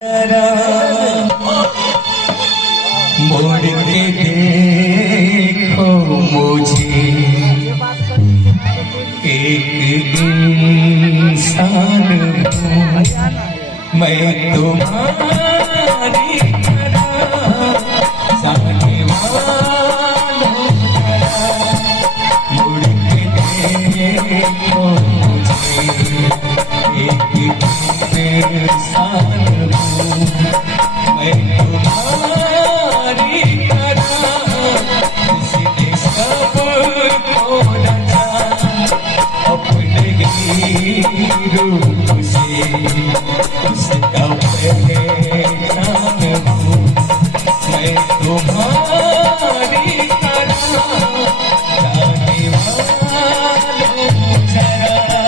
मुड़ के देखो मुझे एक इंसान हूँ मैं तुम्हारी तरह जाने वालों मुड़ के देखो मुझे एक इंसान हूँ मैं तुम्हारी तरह जिसने सबको रचा अपने ही रूप से उसका पहचान हूँ मैं तुम्हारी तरह जाने वालों जरा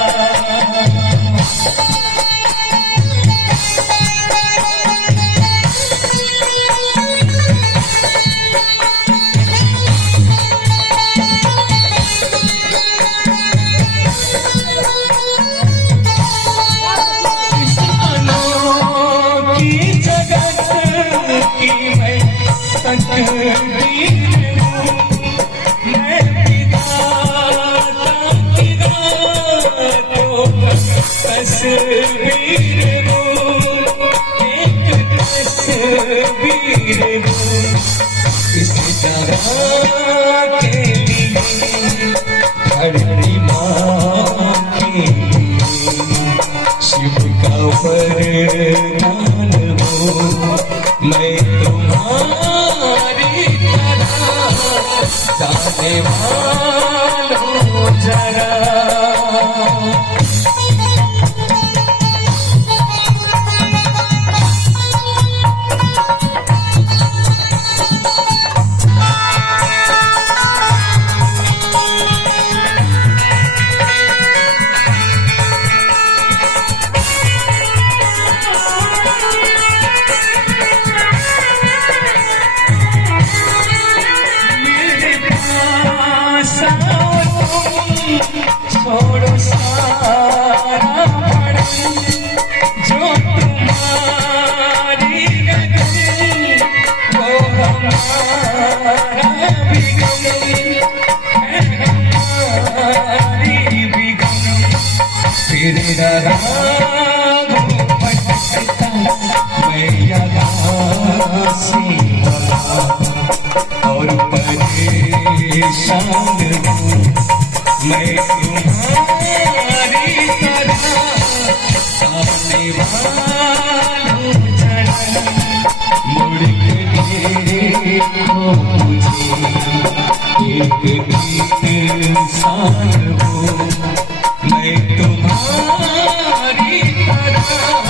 तस्वीर वो एक तस्वीर वो इस तरह के लिए धरती माँ के लिए शिव का वरदान हो मैं तुम्हारी तरह जाने वालों जरा छोड़ो सारा भड़क जो तुम्हारी गगन वो हमारा भी गम है हमारी भी गम फिर राह भटकता मैं यहाँ से और परेशान हूँ मैं तुम्हारी तरह जाने वालों जरा मुड़ के देखो मुझे एक इंसान हूँ मैं तुम्हारी तरह